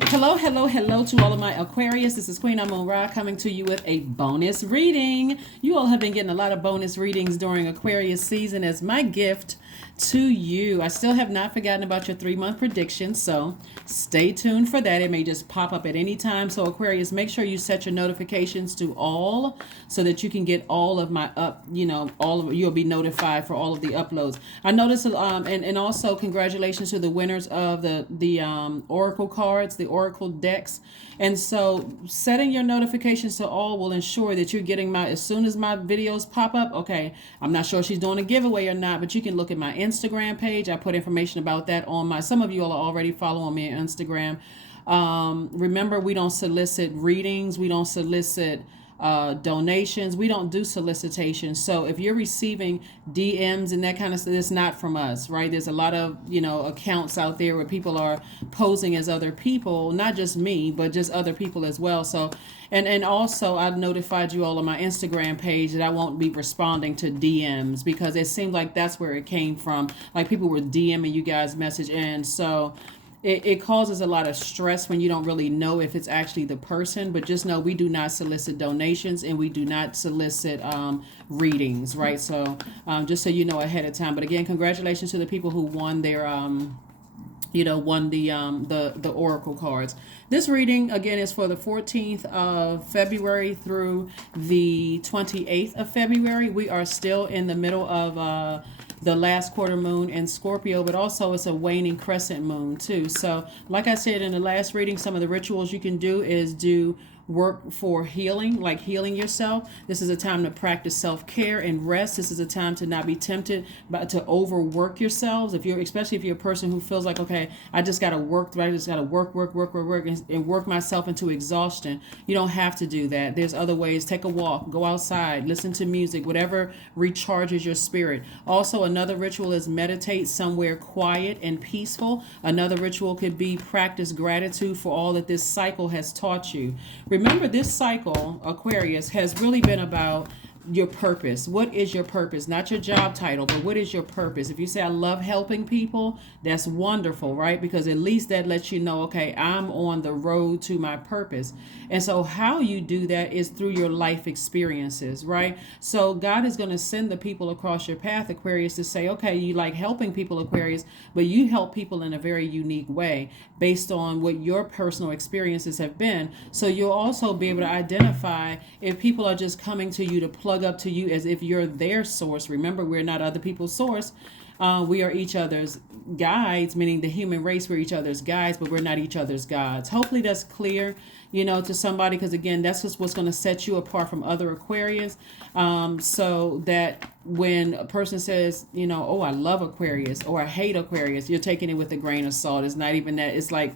Hello, hello, hello to all of my Aquarius. This is Queen Amun Ra coming to you with a bonus reading. You all have been getting a lot of bonus readings during Aquarius season as my gift to you. I still have not forgotten about your 3-month prediction, so stay tuned for that. It may just pop up at any time. So Aquarius, make sure you set your notifications to all so that you can get all of my you'll be notified for all of the uploads. I noticed, and also congratulations to the winners of the Oracle cards, the Oracle decks. And so setting your notifications to all will ensure that you're getting as soon as my videos pop up. Okay, I'm not sure if she's doing a giveaway or not, but you can look at my Instagram page. I put information about that on some of you all are already following me on Instagram. Remember, we don't solicit readings. We don't solicit donations. We don't do solicitation. So if you're receiving DMs and that kind of stuff, it's not from us, right? There's a lot of, accounts out there where people are posing as other people, not just me, but just other people as well. So, and also I've notified you all on my Instagram page that I won't be responding to DMs because it seemed like that's where it came from. Like people were DMing you guys message. And so it causes a lot of stress when you don't really know if it's actually the person, but just know we do not solicit donations and we do not solicit readings, right? So just so you know ahead of time. But again, congratulations to the people who won their won the Oracle cards. This reading again is for the 14th of February through the 28th of February. We are still in the middle of the last quarter moon in Scorpio, but also it's a waning crescent moon too. So like I said in the last reading, some of the rituals you can do is do work for healing, like healing yourself. This is a time to practice self-care and rest. This is a time to not be tempted to overwork yourselves. Especially if you're a person who feels like, okay, I just got to work, I just got to work, and work myself into exhaustion. You don't have to do that. There's other ways. Take a walk, go outside, listen to music, whatever recharges your spirit. Also, another ritual is meditate somewhere quiet and peaceful. Another ritual could be practice gratitude for all that this cycle has taught you. Remember, this cycle, Aquarius, has really been about your purpose. What is your purpose? Not your job title, but what is your purpose? If you say, I love helping people, that's wonderful, right? Because at least that lets you know, okay, I'm on the road to my purpose. And so how you do that is through your life experiences, right? So God is going to send the people across your path, Aquarius, to say, okay, you like helping people, Aquarius, but you help people in a very unique way based on what your personal experiences have been. So you'll also be able to identify if people are just coming to you to plug up to you as if you're their source. Remember, we're not other people's source. We are each other's guides, meaning the human race, we're each other's guides, but we're not each other's gods. Hopefully that's clear, to somebody, because again, that's just what's going to set you apart from other Aquarius. So that when a person says, oh, I love Aquarius or I hate Aquarius, you're taking it with a grain of salt. It's not even that. It's like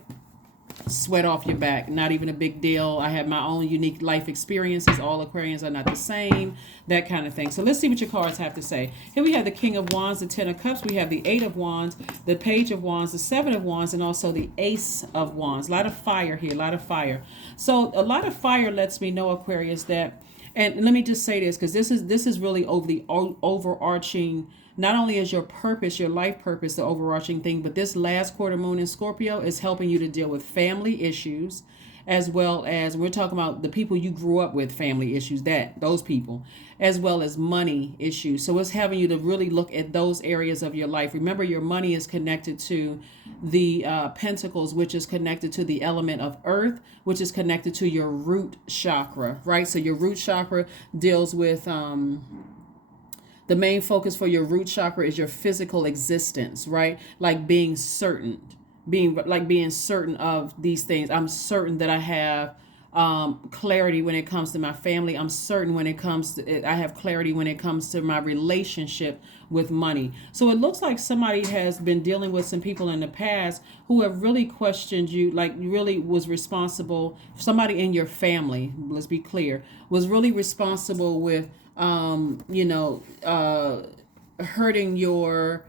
sweat off your back, not even a big deal. I have my own unique life experiences. All Aquarians are not the same, that kind of thing. So let's see what your cards have to say. Here we have the King of Wands, the Ten of Cups, we have the Eight of Wands, the Page of Wands, the Seven of Wands, and also the Ace of Wands. A lot of fire here, a lot of fire. So a lot of fire lets me know, Aquarius, that, and let me just say this, because this is really over the overarching. Not only is your purpose, your life purpose, the overarching thing, but this last quarter moon in Scorpio is helping you to deal with family issues, as well as we're talking about the people you grew up with, family issues, those people, as well as money issues. So it's having you to really look at those areas of your life. Remember, your money is connected to the pentacles, which is connected to the element of earth, which is connected to your root chakra, right? So your root chakra deals with the main focus for your root chakra is your physical existence, right? Like being certain, being certain of these things. I'm certain that I have clarity when it comes to my family. I'm certain when it comes to, I have clarity when it comes to my relationship with money. So it looks like somebody has been dealing with some people in the past who have really questioned you, like really was responsible. Somebody in your family, let's be clear, was really responsible with hurting your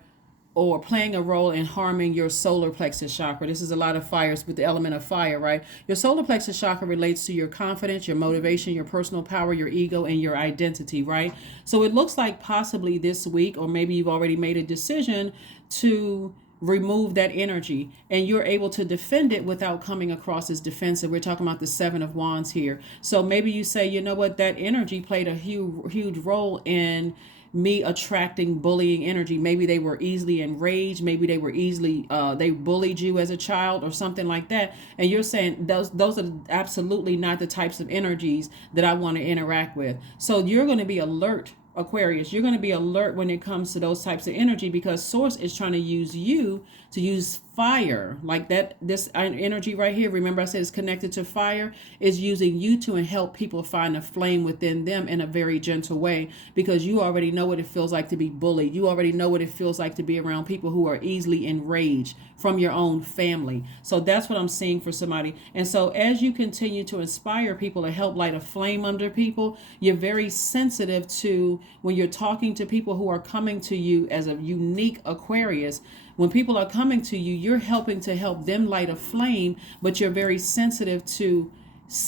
or playing a role in harming your solar plexus chakra. This is a lot of fires with the element of fire, right? Your solar plexus chakra relates to your confidence, your motivation, your personal power, your ego, and your identity, right? So it looks like possibly this week, or maybe you've already made a decision to remove that energy, and you're able to defend it without coming across as defensive. We're talking about the Seven of Wands here. So maybe you say, you know what, that energy played a huge role in me attracting bullying energy. Maybe they were easily enraged. Maybe they were easily they bullied you as a child or something like that. And you're saying those are absolutely not the types of energies that I want to interact with. So you're going to be alert, Aquarius. You're going to be alert when it comes to those types of energy, because Source is trying to use you to use fire like that. This energy right here, remember I said it's connected to fire, is using you to help people find a flame within them in a very gentle way, because you already know what it feels like to be bullied. You already know what it feels like to be around people who are easily enraged from your own family. So that's what I'm seeing for somebody. And so as you continue to inspire people to help light a flame under people, you're very sensitive to when you're talking to people who are coming to you as a unique Aquarius. When people are coming to you, you're helping to help them light a flame, but you're very sensitive to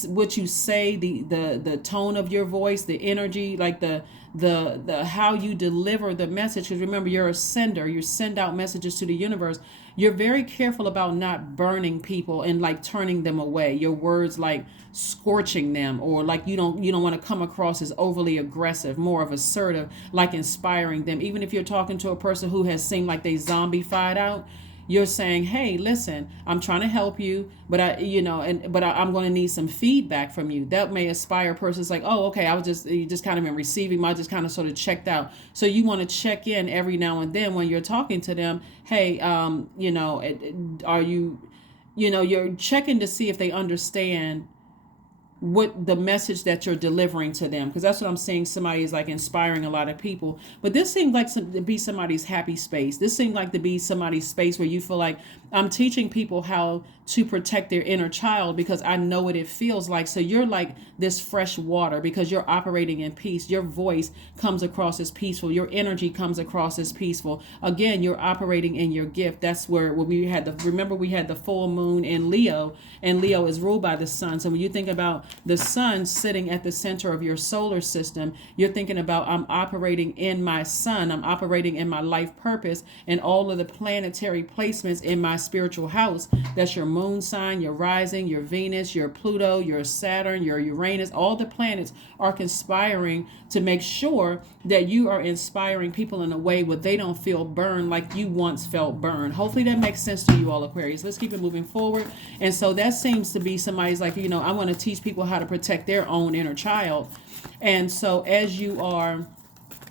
what you say, the tone of your voice, the energy, like the how you deliver the message. Because remember, you're a sender. You send out messages to the universe. You're very careful about not burning people and like turning them away. Your words like scorching them, or like you don't want to come across as overly aggressive, more of assertive, like inspiring them. Even if you're talking to a person who has seemed like they zombified out, you're saying, hey, listen, I'm trying to help you, but I'm going to need some feedback from you. That may inspire a person. It's like, oh, okay, you just kind of been receiving, I just kind of sort of checked out. So you want to check in every now and then when you're talking to them. Hey, are you, you're checking to see if they understand what the message that you're delivering to them, because that's what I'm saying. Somebody is like inspiring a lot of people, but this seems like to be somebody's happy space. This seems like to be somebody's space where you feel like I'm teaching people how to protect their inner child, because I know what it feels like. So you're like this fresh water because you're operating in peace. Your voice comes across as peaceful. Your energy comes across as peaceful. Again, you're operating in your gift. That's where we had we had the full moon in Leo, and Leo is ruled by the sun. So when you think about the sun sitting at the center of your solar system, you're thinking about, I'm operating in my sun. I'm operating in my life purpose and all of the planetary placements in my spiritual house. That's your moon sign, your rising, your Venus, your Pluto, your Saturn, your Uranus. All the planets are conspiring to make sure that you are inspiring people in a way where they don't feel burned like you once felt burned. Hopefully that makes sense to you all, Aquarius. Let's keep it moving forward. And so that seems to be somebody's like, I want to teach people how to protect their own inner child. And so as you are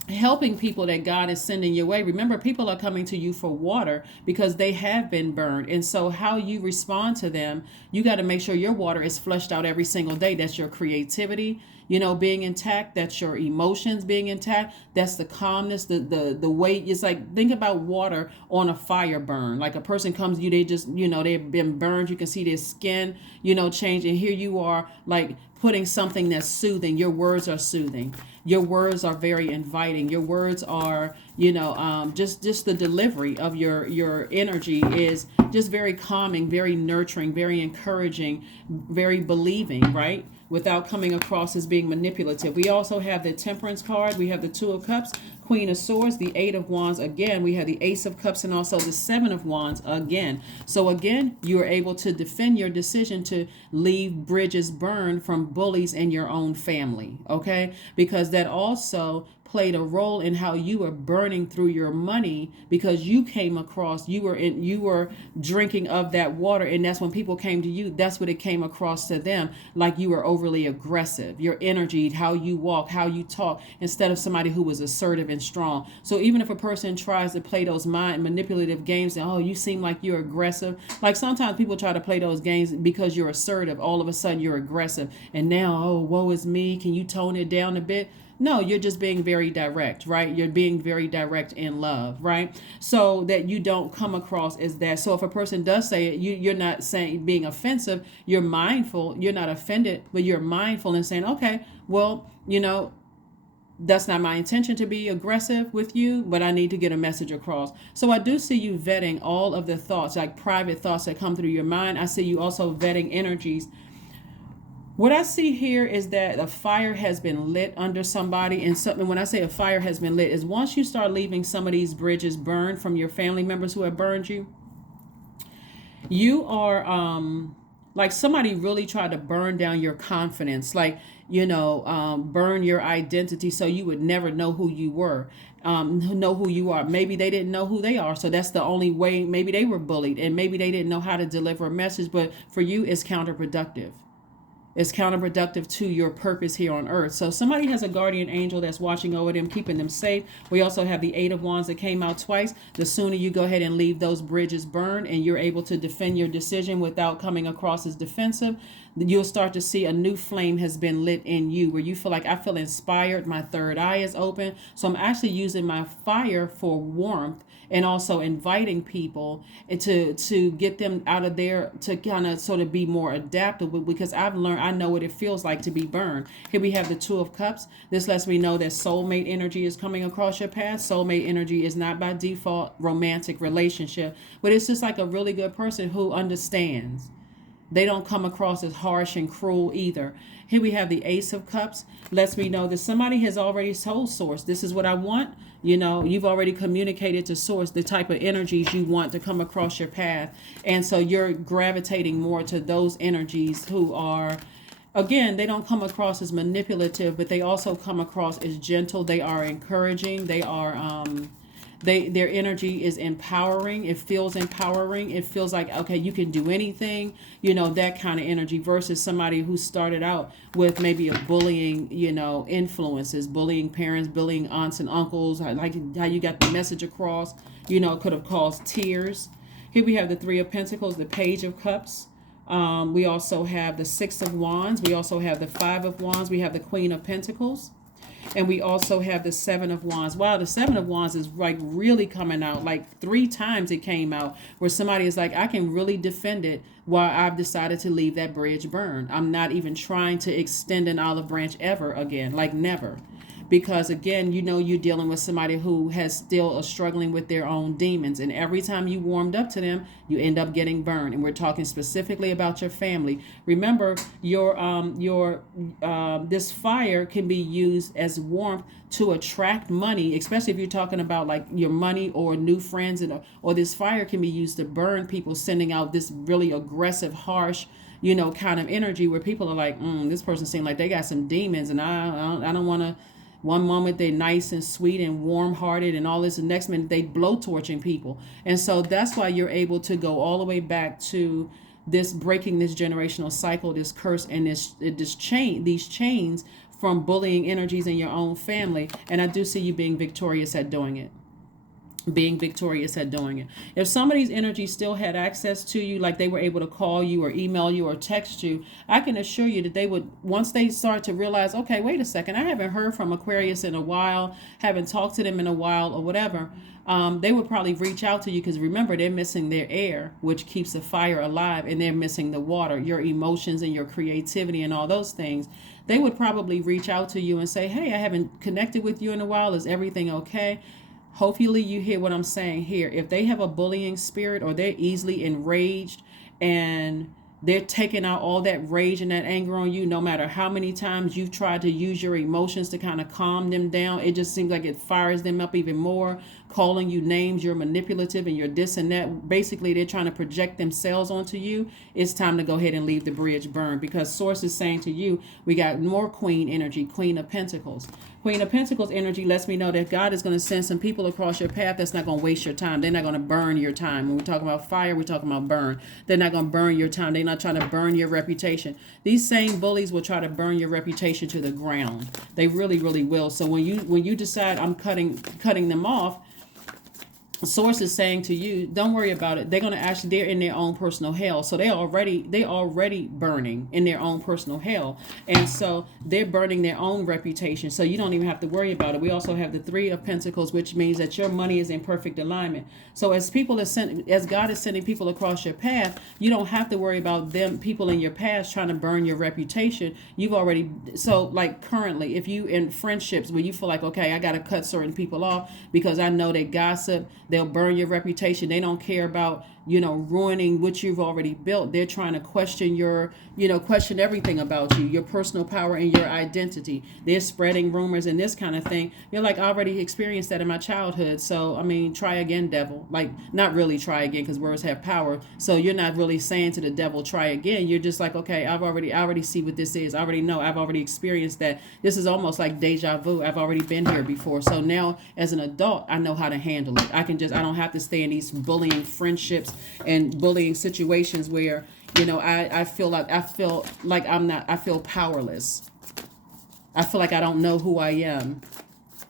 helping people that God is sending your way, remember, people are coming to you for water because they have been burned. And so how you respond to them, you got to make sure your water is flushed out every single day. That's your creativity, being intact. That's your emotions being intact. That's the calmness, the weight. It's like, think about water on a fire burn. Like a person comes to you, they just, they've been burned. You can see their skin, change. And here you are, like putting something that's soothing. Your words are soothing. Your words are very inviting. Your words are, just the delivery of your energy is just very calming, very nurturing, very encouraging, very believing, right? Without coming across as being manipulative. We also have the Temperance card. We have the Two of Cups, Queen of Swords, the Eight of Wands. Again, we have the Ace of Cups and also the Seven of Wands again. So again, you are able to defend your decision to leave bridges burned from bullies in your own family, okay? Because that also played a role in how you were burning through your money, because you came across, you were drinking of that water, and that's when people came to you, that's what it came across to them, like you were overly aggressive. Your energy, how you walk, how you talk, instead of somebody who was assertive and strong. So even if a person tries to play those mind manipulative games, and oh, you seem like you're aggressive, like sometimes people try to play those games because you're assertive, all of a sudden you're aggressive, and now, oh, woe is me, can you tone it down a bit? No, you're just being very direct, right? You're being very direct in love, right? So that you don't come across as that. So if a person does say it, you're not saying being offensive. You're mindful. You're not offended, but you're mindful and saying, okay, well, that's not my intention to be aggressive with you, but I need to get a message across. So I do see you vetting all of the thoughts, like private thoughts that come through your mind. I see you also vetting energies What I see here is that a fire has been lit under somebody, and something. When I say a fire has been lit, is once you start leaving some of these bridges burned from your family members who have burned you, you are like somebody really tried to burn down your confidence, like burn your identity, so you would never know who you were, know who you are. Maybe they didn't know who they are, so that's the only way. Maybe they were bullied, and maybe they didn't know how to deliver a message, but for you it's counterproductive. It's counterproductive to your purpose here on earth. So somebody has a guardian angel that's watching over them, keeping them safe. We also have the Eight of Wands that came out twice. The sooner you go ahead and leave those bridges burned and you're able to defend your decision without coming across as defensive, you'll start to see a new flame has been lit in you, where you feel like, I feel inspired, my third eye is open. So I'm actually using my fire for warmth, and also inviting people and to get them out of there, to kind of sort of be more adaptable, because I've learned, I know what it feels like to be burned. Here we have the Two of Cups. This lets me know that soulmate energy is coming across your path. Soulmate energy is not by default romantic relationship, but it's just like a really good person who understands. They don't come across as harsh and cruel either. Here we have the Ace of Cups. Lets me know that somebody has already told Source, this is what I want. You've already communicated to Source the type of energies you want to come across your path. And so you're gravitating more to those energies who are, again, they don't come across as manipulative, but they also come across as gentle. They are encouraging. They are, their energy is empowering. It feels empowering. It feels like, okay, you can do anything, that kind of energy, versus somebody who started out with maybe a bullying, influences, bullying parents, bullying aunts and uncles, like how you got the message across, could have caused tears. Here we have the Three of Pentacles, the Page of Cups. We also have the Six of Wands. We also have the Five of Wands. We have the Queen of Pentacles. And we also have the Seven of Wands. Wow, the Seven of Wands is like really coming out. Like 3 times it came out where somebody is like, I can really defend it, while I've decided to leave that bridge burned. I'm not even trying to extend an olive branch ever again, like never. Because again, you're dealing with somebody who has still struggling with their own demons, and every time you warmed up to them, you end up getting burned. And we're talking specifically about your family. Remember, this fire can be used as warmth to attract money, especially if you're talking about like your money or new friends, or this fire can be used to burn people, sending out this really aggressive, harsh, kind of energy where people are like, this person seems like they got some demons, and I don't want to. One moment they're nice and sweet and warm-hearted and all this, the next minute they blowtorching people. And so that's why you're able to go all the way back to this, breaking this generational cycle, this curse, and these chains from bullying energies in your own family. And I do see you being victorious at doing it. If somebody's energy still had access to you, like they were able to call you or email you or text you, I can assure you that they would, once they start to realize, okay, wait a second, I haven't heard from Aquarius in a while, haven't talked to them in a while, or whatever, they would probably reach out to you, because remember, they're missing their air, which keeps the fire alive, and they're missing the water, your emotions and your creativity and all those things. They would probably reach out to you and say, hey, I haven't connected with you in a while. Is everything okay? Hopefully you hear what I'm saying here. If they have a bullying spirit, or they're easily enraged, and they're taking out all that rage and that anger on you, no matter how many times you've tried to use your emotions to kind of calm them down, it just seems like it fires them up even more, calling you names, you're manipulative and you're this and that. Basically, they're trying to project themselves onto you. It's time to go ahead and leave the bridge burned, because Source is saying to you, we got more Queen energy, Queen of Pentacles. Queen of Pentacles energy lets me know that God is going to send some people across your path that's not going to waste your time. They're not going to burn your time. When we're talking about fire, we're talking about burn. They're not going to burn your time. They're not trying to burn your reputation. These same bullies will try to burn your reputation to the ground. They really, really will. So when you decide, I'm cutting them off, Source is saying to you, don't worry about it. They're going to actually, they're in their own personal hell. So they already burning in their own personal hell. And so they're burning their own reputation. So you don't even have to worry about it. We also have the Three of Pentacles, which means that your money is in perfect alignment. So as God is sending people across your path, you don't have to worry about people in your past trying to burn your reputation. So like currently, if you in friendships where you feel like, okay, I got to cut certain people off because I know they gossip, they'll burn your reputation. They don't care about ruining what you've already built. They're trying to question question everything about you, your personal power and your identity. They're spreading rumors and this kind of thing. You're like, I already experienced that in my childhood. So, I mean, try again, devil. Like, not really try again, because words have power. So you're not really saying to the devil, try again. You're just like, okay, I already see what this is. I already know. I've already experienced that. This is almost like deja vu. I've already been here before. So now as an adult, I know how to handle it. I don't have to stay in these bullying friendships and bullying situations where, I feel like I feel powerless. I feel like I don't know who I am.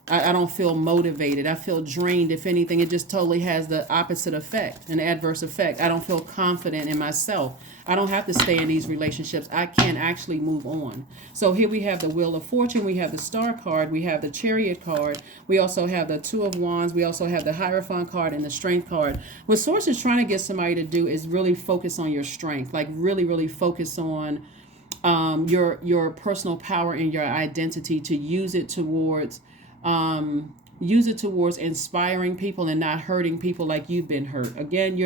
I don't feel motivated. I feel drained. If anything, it just totally has the opposite effect, an adverse effect. I don't feel confident in myself. I don't have to stay in these relationships. I can actually move on. So here we have the Wheel of Fortune. We have the Star card. We have the Chariot card. We also have the Two of Wands. We also have the Hierophant card and the Strength card. What Source is trying to get somebody to do is really focus on your strength. Like really, really focus on your personal power and your identity, to use it towards inspiring people and not hurting people like you've been hurt. Again,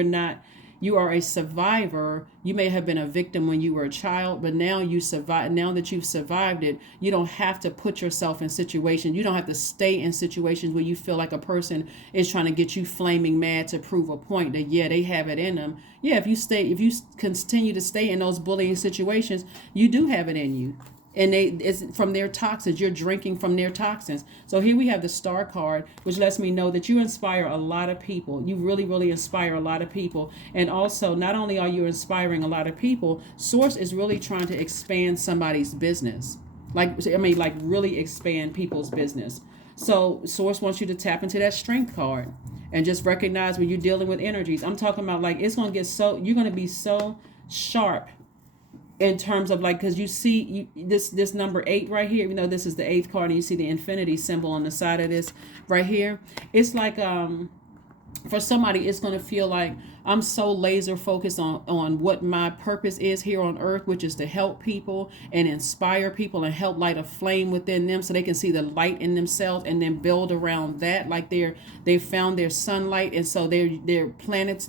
you are a survivor. You may have been a victim when you were a child, but now now that you've survived it, you don't have to put yourself in situations. You don't have to stay in situations where you feel like a person is trying to get you flaming mad to prove a point that, yeah, they have it in them. Yeah, if you continue to stay in those bullying situations, you do have it in you. And it's from their toxins. You're drinking from their toxins. So here we have the Star card, which lets me know that you inspire a lot of people. You really, really inspire a lot of people. And also, not only are you inspiring a lot of people, Source is really trying to expand somebody's business. Like really expand people's business. So Source wants you to tap into that Strength card and just recognize when you're dealing with energies. I'm talking about like it's going to get you're going to be so sharp in terms of like, because you see this number 8 right here, this is the 8th card, and you see the infinity symbol on the side of this right here. It's like for somebody, it's going to feel like I'm so laser focused on what my purpose is here on earth, which is to help people and inspire people and help light a flame within them so they can see the light in themselves and then build around that. Like they've found their sunlight, and so their planets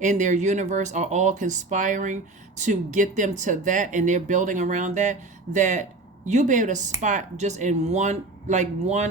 in their universe are all conspiring to get them to that, and they're building around that you'll be able to spot just in one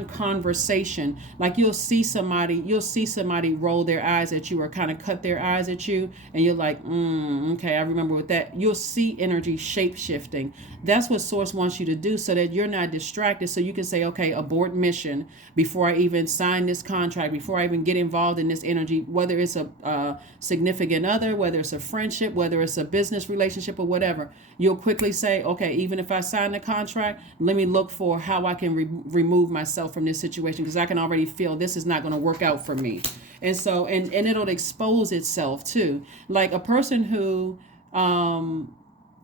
conversation. Like you'll see somebody roll their eyes at you or kind of cut their eyes at you, and you're like, okay, I remember with that. You'll see energy shape shifting. That's what Source wants you to do, so that you're not distracted, so you can say, okay, abort mission before I even sign this contract, before I even get involved in this energy, whether it's a significant other, whether it's a friendship, whether it's a business relationship or whatever. You'll quickly say, okay, even if I sign the contract, let me look for how I can remove myself from this situation, because I can already feel this is not going to work out for me. And so, and it'll expose itself too. Like a person who,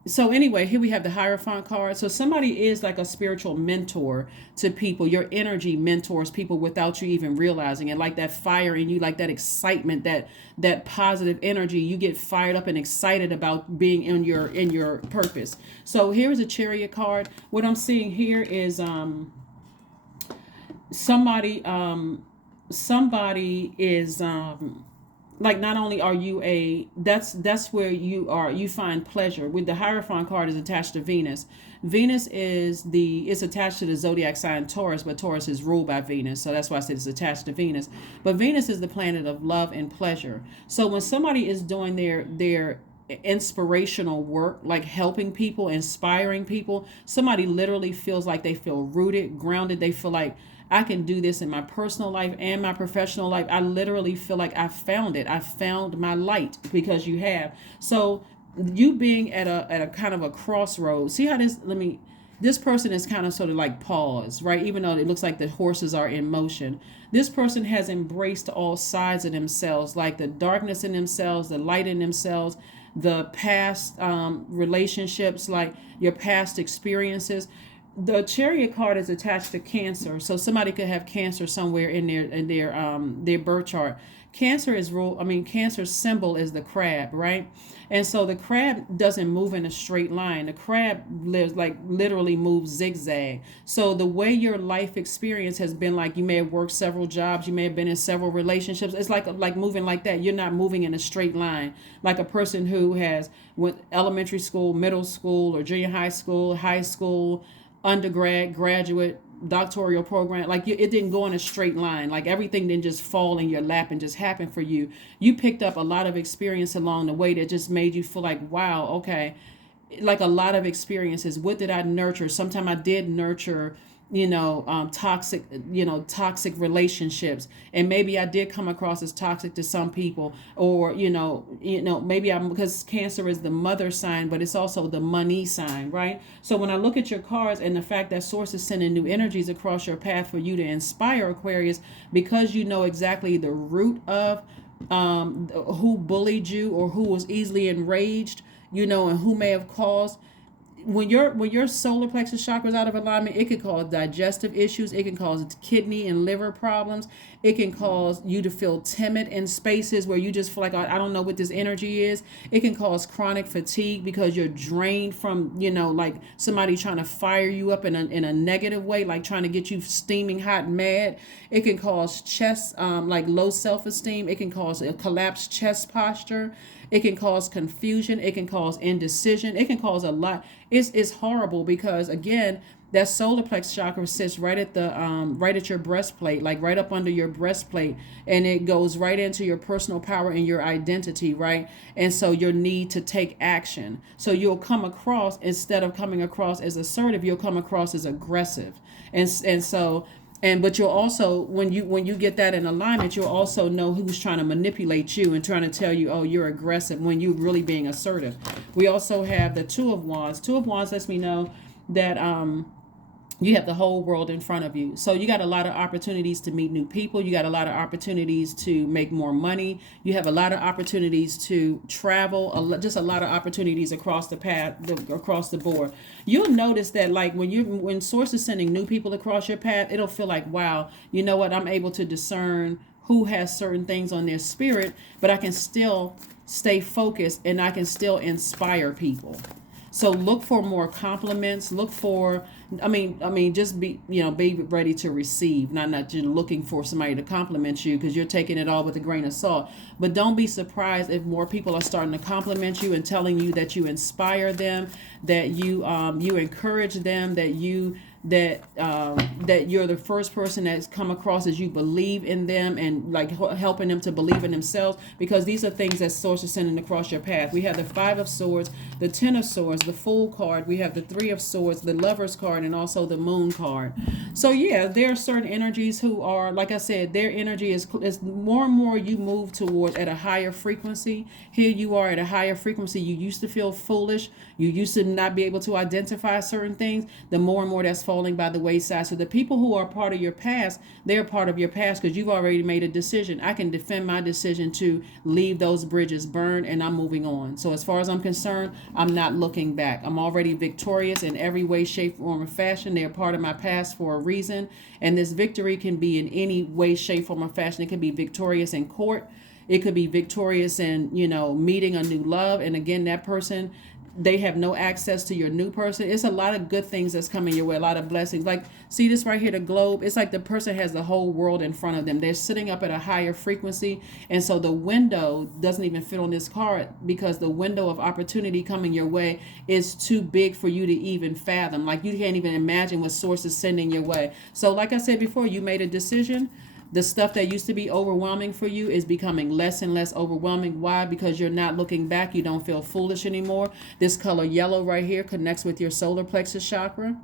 so anyway, here we have the Hierophant card. So somebody is like a spiritual mentor to people. Your energy mentors people without you even realizing it. Like that fire in you, like that excitement, that positive energy. You get fired up and excited about being in your purpose. So here's a Chariot card. What I'm seeing here is somebody is like, not only are you that's where you find pleasure. With the Hierophant card is attached to Venus. Venus is attached to the zodiac sign Taurus, but Taurus is ruled by Venus, so that's why I said it's attached to Venus. But Venus is the planet of love and pleasure. So when somebody is doing their inspirational work, like helping people, inspiring people, somebody literally feels like they feel rooted, grounded. They feel like, I can do this in my personal life and my professional life. I literally feel like I found it. I found my light, because you have. So you being at a kind of a crossroads. See how this person is kind of sort of like paused, right? Even though it looks like the horses are in motion. This person has embraced all sides of themselves, like the darkness in themselves, the light in themselves, the past relationships, like your past experiences. The Chariot card is attached to Cancer, so somebody could have Cancer somewhere in their birth chart. Cancer is rule. I mean, Cancer's symbol is the crab, right? And so the crab doesn't move in a straight line. The crab lives like literally moves zigzag. So the way your life experience has been, like you may have worked several jobs, you may have been in several relationships. It's like moving like that. You're not moving in a straight line. Like a person who has went elementary school, middle school, or junior high school, undergrad, graduate, doctoral program. Like it didn't go in a straight line. Like everything didn't just fall in your lap and just happen for you. You picked up a lot of experience along the way that just made you feel like, wow, okay, like a lot of experiences. What did I nurture? Sometimes I did nurture, toxic, toxic relationships, and maybe I did come across as toxic to some people, or maybe I'm, because Cancer is the mother sign, but it's also the money sign, right? So when I look at your cards and the fact that Source is sending new energies across your path for you to inspire, Aquarius, because you know exactly the root of who bullied you or who was easily enraged, and who may have caused, when your solar plexus chakra is out of alignment, it can cause digestive issues. It can cause kidney and liver problems. It can cause you to feel timid in spaces where you just feel like, I don't know what this energy is. It can cause chronic fatigue because you're drained from, like somebody trying to fire you up in a negative way, like trying to get you steaming hot and mad. It can cause chest, like low self-esteem. It can cause a collapsed chest posture. It can cause confusion. It can cause indecision. It can cause a lot. It's horrible because, again, that solar plexus chakra sits right at the right at your breastplate, like right up under your breastplate, and it goes right into your personal power and your identity, right? And so your need to take action. So you'll come across, instead of coming across as assertive, you'll come across as aggressive, but you'll also, when you get that in alignment, you'll also know who's trying to manipulate you and trying to tell you, oh, you're aggressive, when you're really being assertive. We also have the Two of Wands. Two of Wands lets me know that you have the whole world in front of you. So you got a lot of opportunities to meet new people. You got a lot of opportunities to make more money. You have a lot of opportunities to travel, just a lot of opportunities across the path, across the board. You'll notice that, like, when Source is sending new people across your path, it'll feel like, wow, you know what? I'm able to discern who has certain things on their spirit, but I can still stay focused and I can still inspire people. So look for more compliments. Look for, just be ready to receive. Not just looking for somebody to compliment you, because you're taking it all with a grain of salt. But don't be surprised if more people are starting to compliment you and telling you that you inspire them, that you encourage them, that you're the first person that's come across as you believe in them, and like helping them to believe in themselves, because these are things that Source is sending across your path. We have the Five of Swords, the Ten of Swords, the Fool card. We have the Three of Swords, the Lover's card, and also the Moon card. So yeah, there are certain energies who are, like I said, their energy is more and more you move towards at a higher frequency. Here you are at a higher frequency. You used to feel foolish. You used to not be able to identify certain things. The more and more that's falling by the wayside. So the people who are part of your past, they're part of your past because you've already made a decision. I can defend my decision to leave those bridges burned, and I'm moving on. So as far as I'm concerned, I'm not looking back. I'm already victorious in every way, shape, form, or fashion. They're part of my past for a reason. And this victory can be in any way, shape, form, or fashion. It can be victorious in court. It could be victorious in, meeting a new love. And again, that person, they have no access to your new person. It's a lot of good things that's coming your way, a lot of blessings. Like, see this right here, the globe. It's like the person has the whole world in front of them. They're sitting up at a higher frequency. And so the window doesn't even fit on this card, because the window of opportunity coming your way is too big for you to even fathom. Like, you can't even imagine what Source is sending your way. So like I said before, you made a decision. The stuff that used to be overwhelming for you is becoming less and less overwhelming. Why? Because you're not looking back. You don't feel foolish anymore. This color yellow right here connects with your solar plexus chakra.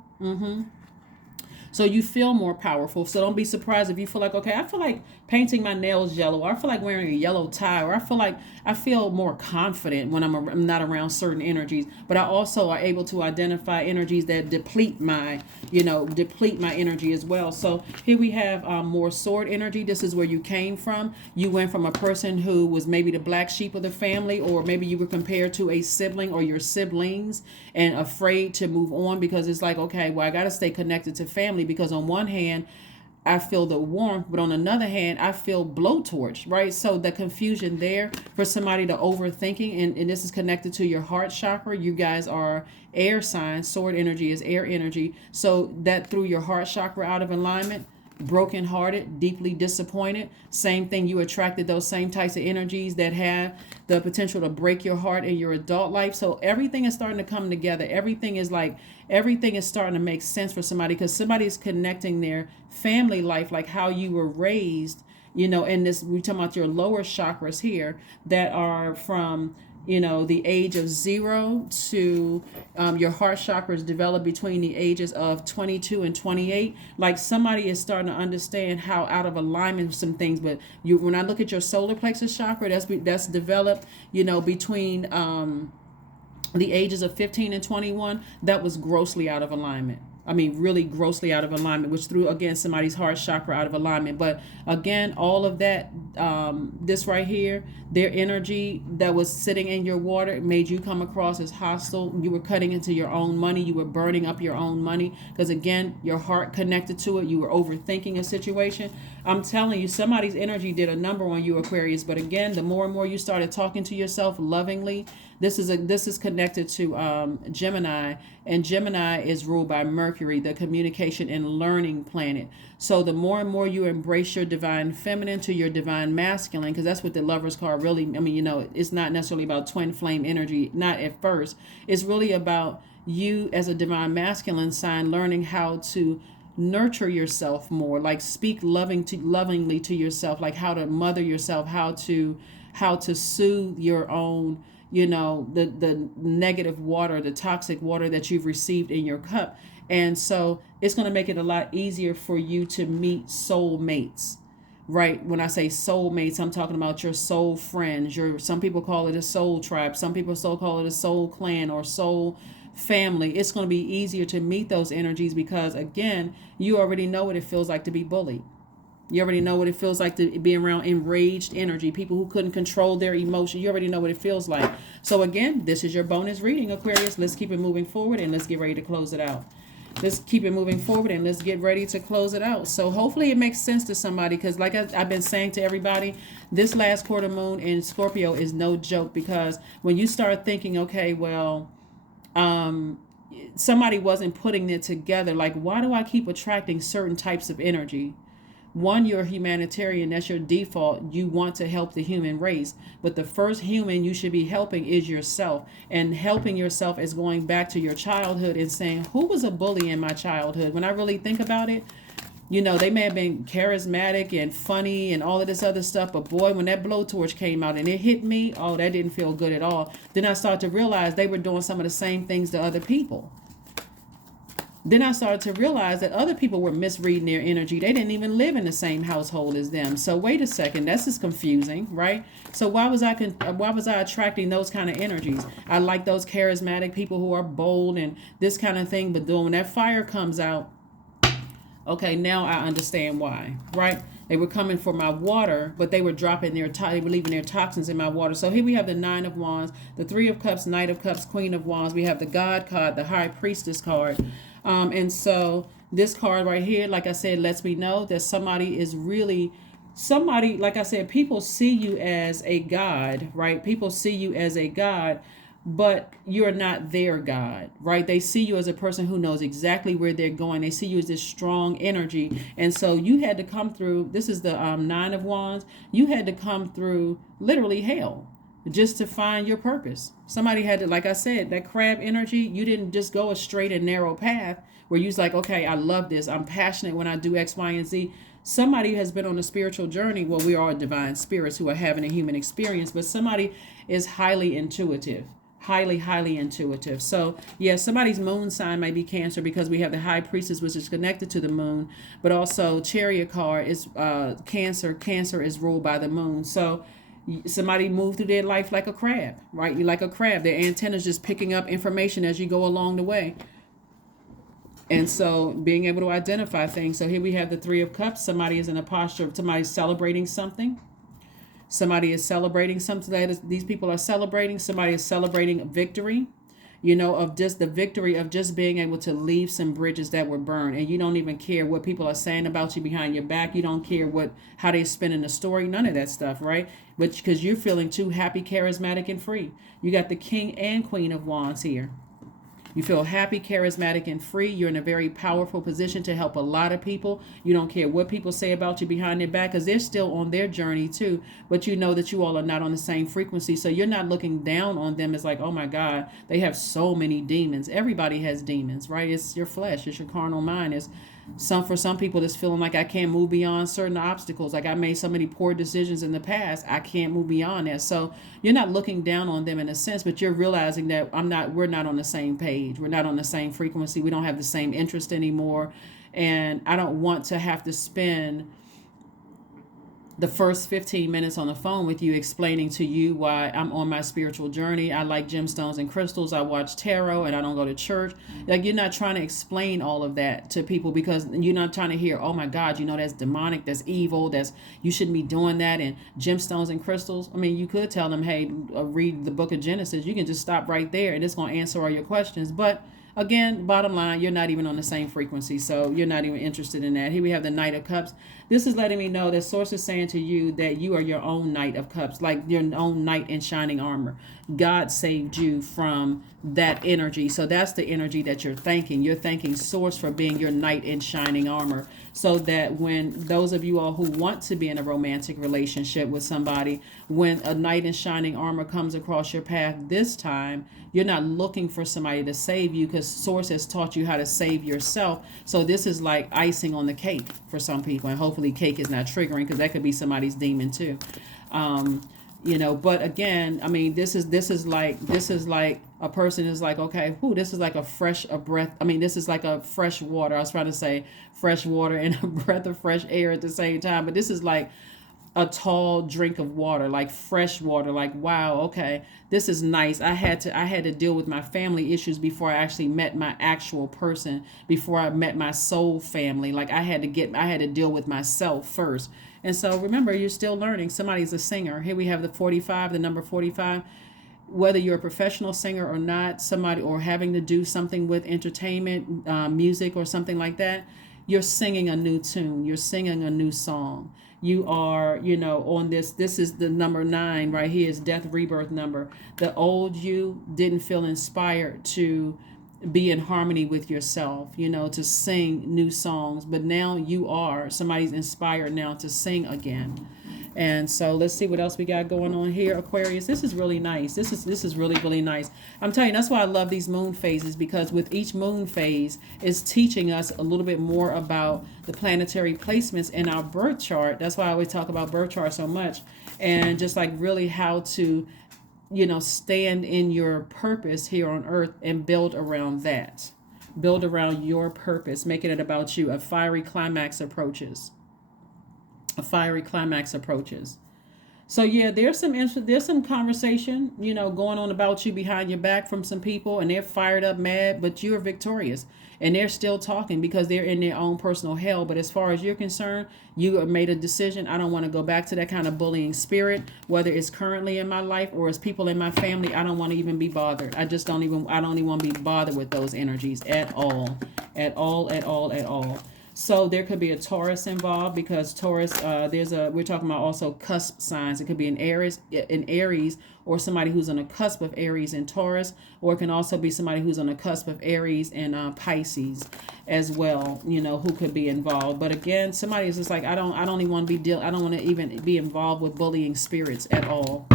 So you feel more powerful. So don't be surprised if you feel like, okay, I feel like painting my nails yellow, or I feel like wearing a yellow tie, or I feel more confident when I'm not around certain energies. But I also are able to identify energies that deplete my energy as well. So here we have more sword energy. This is where you came from. You went from a person who was maybe the black sheep of the family, or maybe you were compared to a sibling or your siblings, and afraid to move on because it's like, okay, well, I got to stay connected to family, because on one hand, I feel the warmth, but on another hand, I feel blowtorch, right? So the confusion there for somebody to overthinking, and this is connected to your heart chakra. You guys are air signs. Sword energy is air energy. So that threw your heart chakra out of alignment, brokenhearted, deeply disappointed. Same thing, you attracted those same types of energies that have the potential to break your heart in your adult life. So everything is starting to come together. Everything is starting to make sense for somebody, because somebody is connecting their family life, like how you were raised, and this, we talking about your lower chakras here that are from the age of 0 to your heart chakras develop between the ages of 22 and 28. Like somebody is starting to understand how out of alignment with some things. But when I look at your solar plexus chakra, that's developed between the ages of 15 and 21. That was grossly out of alignment. I mean, really grossly out of alignment, which threw, again, somebody's heart chakra out of alignment. But again, all of that, this right here, their energy that was sitting in your water made you come across as hostile. You were cutting into your own money. You were burning up your own money because, again, your heart connected to it. You were overthinking a situation. I'm telling you, somebody's energy did a number on you, Aquarius. But again, the more and more you started talking to yourself lovingly, this is connected to Gemini, and Gemini is ruled by Mercury, the communication and learning planet. So the more and more you embrace your divine feminine to your divine masculine, because that's what the Lovers card really, I mean, it's not necessarily about twin flame energy, not at first. It's really about you as a divine masculine sign learning how to nurture yourself more, like speak lovingly to yourself, like how to mother yourself, how to soothe your own, the negative water, the toxic water that you've received in your cup. And so it's going to make it a lot easier for you to meet soulmates, right? When I say soulmates, I'm talking about your soul friends. Some people call it a soul tribe. Some people still call it a soul clan or soul family. It's going to be easier to meet those energies because, again, you already know what it feels like to be bullied. You already know what it feels like to be around enraged energy, people who couldn't control their emotion. You already know what it feels like. So again, this is your bonus reading, Aquarius. Let's keep it moving forward and let's get ready to close it out. Let's keep it moving forward and let's get ready to close it out. So hopefully it makes sense to somebody, because like I've been saying to everybody, this last quarter moon in Scorpio is no joke, because when you start thinking, okay, well, somebody wasn't putting it together. Like, why do I keep attracting certain types of energy? One, you're a humanitarian. That's your default. You want to help the human race. But the first human you should be helping is yourself. And helping yourself is going back to your childhood and saying, who was a bully in my childhood? When I really think about it, they may have been charismatic and funny and all of this other stuff. But boy, when that blowtorch came out and it hit me, oh, that didn't feel good at all. Then I started to realize they were doing some of the same things to other people. Then I started to realize that other people were misreading their energy. They didn't even live in the same household as them. So wait a second, that's just confusing, right? So why was I attracting those kind of energies? I like those charismatic people who are bold and this kind of thing. But then when that fire comes out, okay, now I understand why, right? They were coming for my water, but they were they were leaving their toxins in my water. So here we have the 9 of Wands, the 3 of Cups, Knight of Cups, Queen of Wands. We have the God card, the High Priestess card. And so this card right here, like I said, lets me know that somebody, like I said, people see you as a God, right? People see you as a God, but you're not their God, right? They see you as a person who knows exactly where they're going. They see you as this strong energy. And so you had to come through, this is the 9 of Wands. You had to come through literally hell just to find your purpose. Somebody had to, like I said, that crab energy, you didn't just go a straight and narrow path where you was like, okay, I love this. I'm passionate when I do X, Y, and Z. Somebody has been on a spiritual journey. Well, we are divine spirits who are having a human experience, but somebody is highly intuitive. Highly intuitive. So yeah, somebody's moon sign might be Cancer, because we have the High Priestess, which is connected to the moon, but also Chariot card is Cancer. Cancer is ruled by the moon. So somebody moved through their life like a crab, right? You like a crab. Their antennas just picking up information as you go along the way. And so being able to identify things. So here we have the 3 of Cups. Somebody is in a posture of somebody's celebrating something. Somebody is celebrating something these people are celebrating. Somebody is celebrating victory. of just the victory of just being able to leave some bridges that were burned, and you don't even care what people are saying about you behind your back. You don't care how they're spinning the story, none of that stuff, right? But because you're feeling too happy, charismatic, and free. You got the King and Queen of Wands here. You feel happy, charismatic, and free. You're in a very powerful position to help a lot of people. You don't care what people say about you behind their back, because they're still on their journey too. But you know that you all are not on the same frequency. So you're not looking down on them as like, oh my God, they have so many demons. Everybody has demons, right? It's your flesh. It's your carnal mind. It's for some people that's feeling like I can't move beyond certain obstacles. Like I made so many poor decisions in the past, I can't move beyond that. So you're not looking down on them in a sense, but you're realizing that we're not on the same page. We're not on the same frequency. We don't have the same interest anymore. And I don't want to have to spend the first 15 minutes on the phone with you explaining to you why I'm on my spiritual journey. I like gemstones and crystals. I watch tarot and I don't go to church. Like, you're not trying to explain all of that to people, because you're not trying to hear, oh my God, that's demonic, that's evil, you shouldn't be doing that. And gemstones and crystals. I mean, you could tell them, hey, read the book of Genesis. You can just stop right there and it's going to answer all your questions. But again, bottom line, you're not even on the same frequency, so you're not even interested in that. Here we have the Knight of Cups. This is letting me know that Source is saying to you that you are your own Knight of Cups, like your own knight in shining armor. God saved you from that energy. So that's the energy that you're thanking. You're thanking Source for being your knight in shining armor, so that when those of you all who want to be in a romantic relationship with somebody, when a knight in shining armor comes across your path this time, you're not looking for somebody to save you, because Source has taught you how to save yourself. So this is like icing on the cake for some people, and hopefully cake is not triggering, because that could be somebody's demon too. But again, I mean, this is like a person is like, okay, this is like a breath. I mean, this is like a fresh water. I was trying to say fresh water and a breath of fresh air at the same time, but this is like a tall drink of water, like fresh water. Like, wow, okay, this is nice. I had to deal with my family issues before I actually met my actual person, before I met my soul family. Like I had to deal with myself first. And so remember, you're still learning. Somebody's a singer. Here we have the 45, the number 45. Whether you're a professional singer or not, somebody, or having to do something with entertainment, music or something like that, you're singing a new tune. You're singing a new song. You are, on this is the number 9 right here, is death rebirth number. The old you didn't feel inspired to be in harmony with yourself, to sing new songs, but now somebody's inspired now to sing again. And so let's see what else we got going on here, Aquarius. This is really nice. This is really, really nice. I'm telling you, that's why I love these moon phases, because with each moon phase is teaching us a little bit more about the planetary placements in our birth chart. That's why I always talk about birth chart so much, and just like really how to stand in your purpose here on earth and build around that. Build around your purpose, making it about you. A fiery climax approaches. So yeah, there's some conversation, going on about you behind your back from some people, and they're fired up, mad, but you're victorious, and they're still talking because they're in their own personal hell. But as far as you're concerned, you have made a decision. I don't want to go back to that kind of bullying spirit, whether it's currently in my life or as people in my family. I don't want to even be bothered. I don't even want to be bothered with those energies at all. So there could be a Taurus involved, because Taurus, we're talking about also cusp signs. It could be an Aries, or somebody who's on the cusp of Aries and Taurus, or it can also be somebody who's on the cusp of Aries and Pisces as well, who could be involved. But again, somebody is just like, I don't even want to I don't want to even be involved with bullying spirits at all.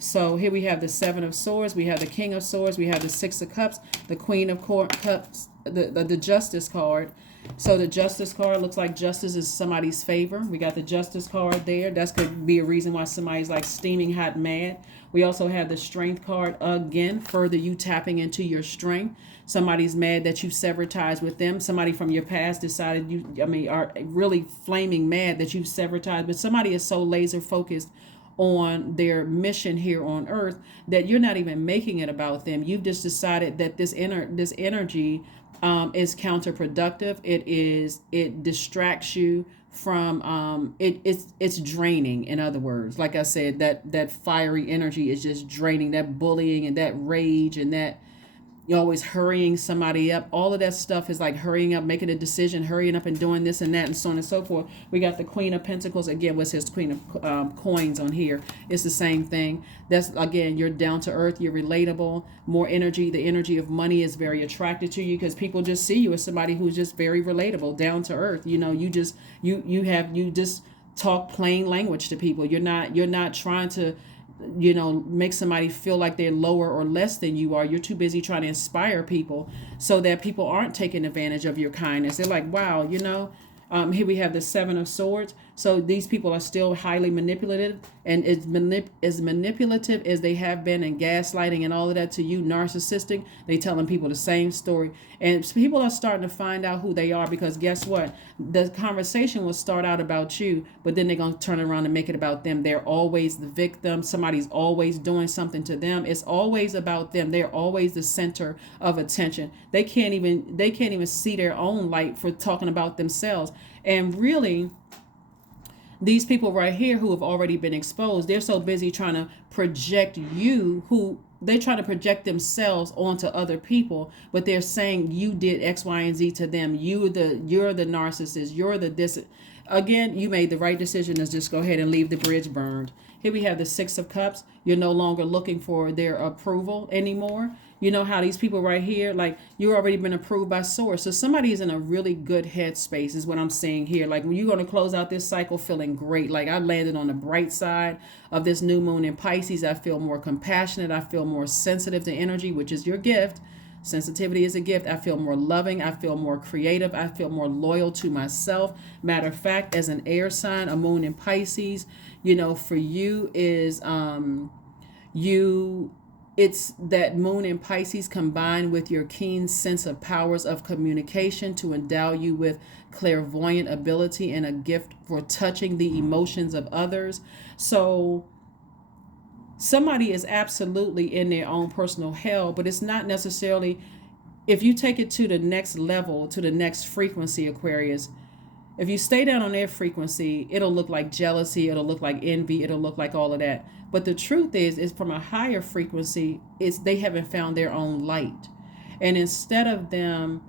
So here we have the 7 of Swords, we have the King of Swords, we have the 6 of Cups, the Queen of Cups, the Justice card. So the Justice card looks like justice is somebody's favor. We got the Justice card there. That could be a reason why somebody's like steaming hot mad. We also have the Strength card again, further you tapping into your strength. Somebody's mad that you severed ties with them. Somebody from your past decided are really flaming mad that you've severed ties. But somebody is so laser focused on their mission here on earth that you're not even making it about them. You've just decided that this energy is counterproductive. It distracts you from it's draining. In other words, like I said, that fiery energy is just draining. That bullying and that rage and that you're always hurrying somebody up. All of that stuff is like hurrying up, making a decision, hurrying up and doing this and that and so on and so forth. We got the Queen of Pentacles. Again, what's his Queen of Coins on here? It's the same thing. That's, again, you're down to earth. You're relatable. More energy. The energy of money is very attracted to you because people just see you as somebody who's just very relatable, down to earth. You know, you just talk plain language to people. You're not trying to make somebody feel like they're lower or less than you are. You're too busy trying to inspire people so that people aren't taking advantage of your kindness. They're like, wow, here we have the Seven of Swords. So these people are still highly manipulative, and as manipulative as they have been, and gaslighting and all of that to you, narcissistic. They telling people the same story, and people are starting to find out who they are, because guess what? The conversation will start out about you, but then they're gonna turn around and make it about them. They're always the victim. Somebody's always doing something to them. It's always about them. They're always the center of attention. They can't even see their own light for talking about themselves. And really, these people right here who have already been exposed, they're so busy trying to project you, who they try to project themselves onto other people, but they're saying you did X, Y, and Z to them. You're the narcissist. You're the this. Again, you made the right decision to just go ahead and leave the bridge burned. Here we have the Six of Cups. You're no longer looking for their approval anymore. You know how these people right here, like, you've already been approved by source. So somebody is in a really good headspace is what I'm seeing here. Like, when you're going to close out this cycle feeling great. Like, I landed on the bright side of this new moon in Pisces. I feel more compassionate. I feel more sensitive to energy, which is your gift. Sensitivity is a gift. I feel more loving. I feel more creative. I feel more loyal to myself. Matter of fact, as an air sign, a moon in Pisces, for you is it's that moon in Pisces combined with your keen sense of powers of communication to endow you with clairvoyant ability and a gift for touching the emotions of others. So somebody is absolutely in their own personal hell, but it's not necessarily, if you take it to the next level, to the next frequency, Aquarius, if you stay down on their frequency, it'll look like jealousy, it'll look like envy, it'll look like all of that. But the truth is from a higher frequency, they haven't found their own light. And instead of them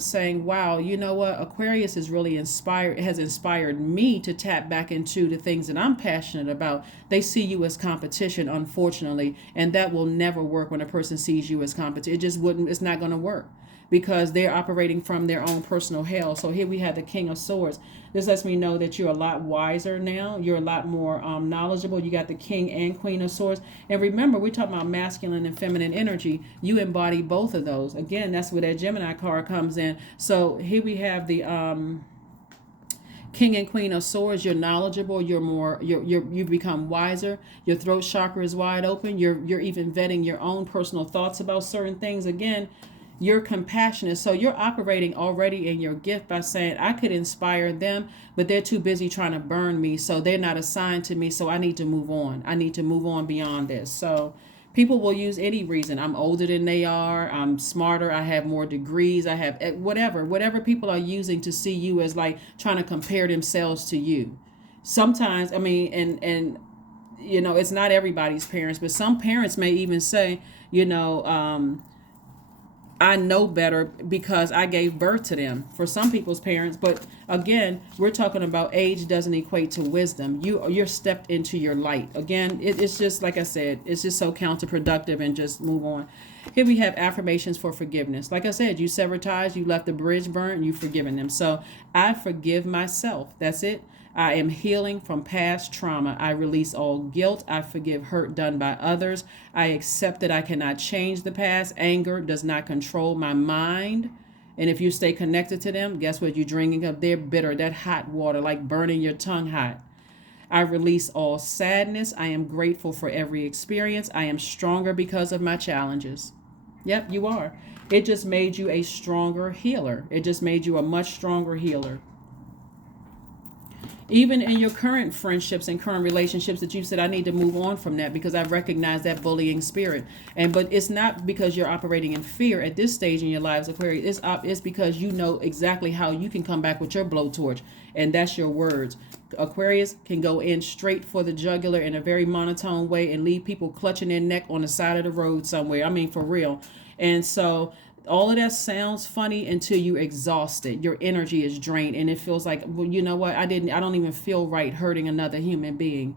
saying, wow, you know what, Aquarius has inspired me to tap back into the things that I'm passionate about, they see you as competition, unfortunately. And that will never work when a person sees you as competition. It just wouldn't, it's not going to work, because they're operating from their own personal hell. So here we have the King of Swords. This lets me know that you're a lot wiser now. You're a lot more knowledgeable. You got the King and Queen of Swords. And remember, we're talking about masculine and feminine energy. You embody both of those. Again, that's where that Gemini card comes in. So here we have the King and Queen of Swords. You're knowledgeable. You've become wiser. Your throat chakra is wide open. You're even vetting your own personal thoughts about certain things. Again, you're compassionate. So you're operating already in your gift by saying, I could inspire them, but they're too busy trying to burn me. So they're not assigned to me. So I need to move on. I need to move on beyond this. So people will use any reason. I'm older than they are. I'm smarter. I have more degrees. I have whatever people are using to see you as like trying to compare themselves to you. Sometimes, I mean, and it's not everybody's parents, but some parents may even say, I know better because I gave birth to them, for some people's parents. But again, we're talking about age doesn't equate to wisdom. You're stepped into your light. Again, it's just, like I said, it's just so counterproductive, and just move on. Here we have affirmations for forgiveness. Like I said, you severed ties, you left the bridge burnt, and you've forgiven them. So I forgive myself. That's it. I am healing from past trauma. I release all guilt. I forgive hurt done by others. I accept that I cannot change the past. Anger does not control my mind. And if you stay connected to them, guess what? You're drinking up their bitter, that hot water, like burning your tongue hot. I release all sadness. I am grateful for every experience. I am stronger because of my challenges. Yep, you are. It just made you a stronger healer. It just made you a much stronger healer. Even in your current friendships and current relationships that you said, I need to move on from that because I recognize that bullying spirit. But it's not because you're operating in fear at this stage in your lives, Aquarius. It's because you know exactly how you can come back with your blowtorch, and that's your words. Aquarius can go in straight for the jugular in a very monotone way and leave people clutching their neck on the side of the road somewhere. I mean, for real. And so all of that sounds funny until you're exhausted. Your energy is drained and it feels like, well, you know what? I don't even feel right hurting another human being.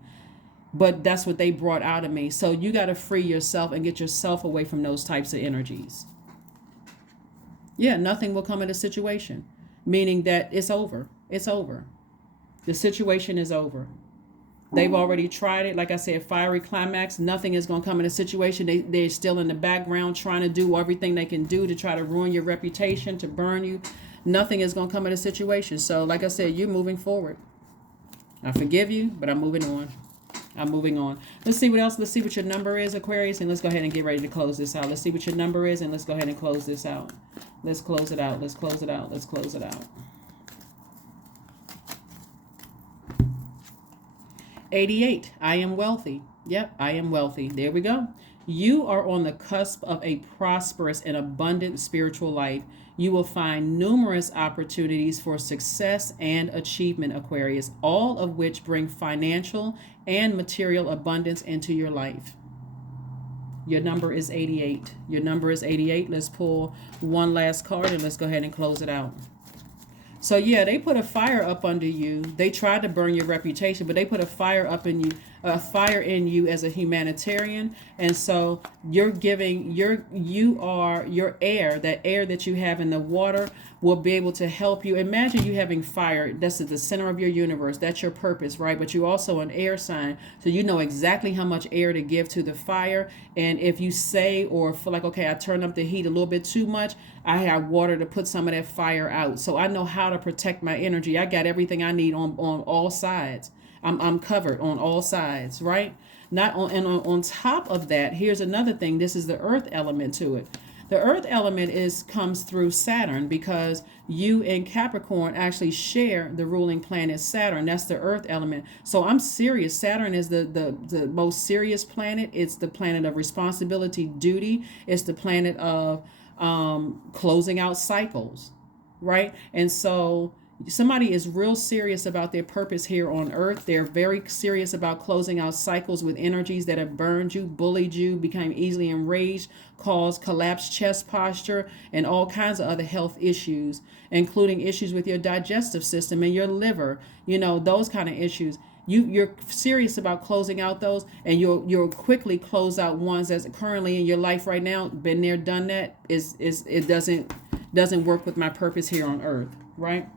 But that's what they brought out of me. So you got to free yourself and get yourself away from those types of energies. Yeah, nothing will come in the situation, meaning that it's over. It's over. The situation is over. They've already tried it. Like I said, fiery climax. Nothing is going to come in a situation. They're still in the background trying to do everything they can do to try to ruin your reputation, to burn you. Nothing is going to come in a situation. So like I said, you're moving forward. I forgive you, but I'm moving on. I'm moving on. Let's see what else. Let's see what your number is, Aquarius, and let's go ahead and get ready to close this out. Let's see what your number is, and let's go ahead and close this out. Let's close it out. Let's close it out. Let's close it out. 88. I am wealthy. Yep, I am wealthy. There we go. You are on the cusp of a prosperous and abundant spiritual life. You will find numerous opportunities for success and achievement, Aquarius, all of which bring financial and material abundance into your life. Your number is 88. Your number is 88. Let's pull one last card and let's go ahead and close it out. So yeah, they put a fire up under you. They tried to burn your reputation, but they put a fire up in you, a fire in you as a humanitarian. And so you're giving your air, that air that you have in the water will be able to help you. Imagine you having fire. That's at the center of your universe. That's your purpose, right? But you're also an air sign. So you know exactly how much air to give to the fire. And if you say or feel like, okay, I turned up the heat a little bit too much, I have water to put some of that fire out. So I know how to protect my energy. I got everything I need on all sides. I'm covered on all sides, right? Not on, and on top of that, here's another thing. This is the earth element to it. The earth element comes through Saturn because you and Capricorn actually share the ruling planet Saturn. That's the earth element. So I'm serious. Saturn is the most serious planet. It's the planet of responsibility, duty. It's the planet of closing out cycles, right? And so somebody is real serious about their purpose here on earth. They're very serious about closing out cycles with energies that have burned you, bullied you, became easily enraged, caused collapsed chest posture, and all kinds of other health issues, including issues with your digestive system and your liver, those kind of issues. You're serious about closing out those, and you'll quickly close out ones that's currently in your life right now. Been there, done that. It doesn't work with my purpose here on earth, right?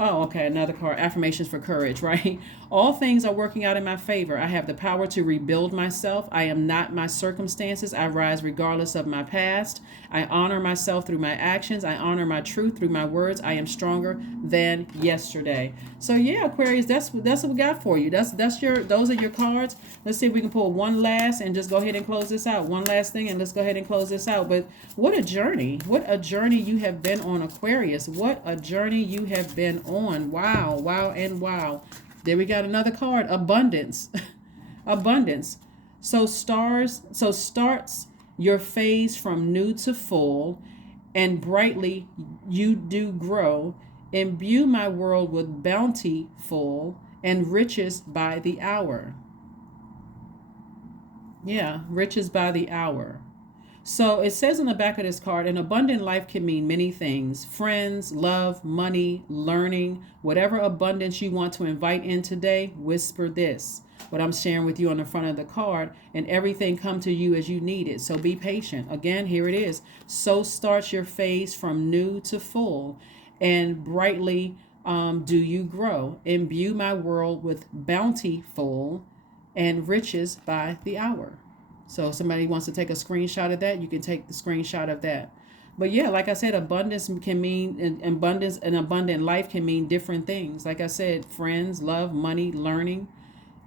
Oh, okay, another card, affirmations for courage, right? All things are working out in my favor. I have the power to rebuild myself. I am not my circumstances. I rise regardless of my past. I honor myself through my actions. I honor my truth through my words. I am stronger than yesterday. So yeah, Aquarius, that's what we got for you. Those are your cards. Let's see if we can pull one last and just go ahead and close this out. One last thing and let's go ahead and close this out. But what a journey. What a journey you have been on, Aquarius. What a journey you have been on. Wow, wow, and wow. There we got another card, abundance. Abundance. So starts your phase from new to full, and brightly you do grow. Imbue my world with bounty full, and riches by the hour. Yeah, riches by the hour. So it says on the back of this card, an abundant life can mean many things: friends, love, money, learning, whatever abundance you want to invite in today. Whisper this, what I'm sharing with you on the front of the card, and everything come to you as you need it. So be patient. Again, here it is. So starts your phase from new to full, and brightly do you grow. Imbue my world with bounty full, and riches by the hour. So if somebody wants to take a screenshot of that, you can take the screenshot of that. But yeah, like I said, abundance can mean, abundance, an abundant life can mean different things. Like I said, friends, love, money, learning,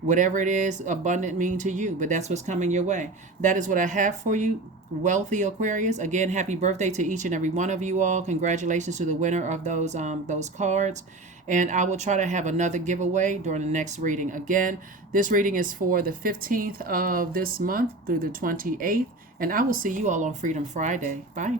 whatever it is abundant mean to you, but that's what's coming your way. That is what I have for you, wealthy Aquarius. Again, happy birthday to each and every one of you all. Congratulations to the winner of those cards. And I will try to have another giveaway during the next reading. Again, this reading is for the 15th of this month through the 28th. And I will see you all on Freedom Friday. Bye.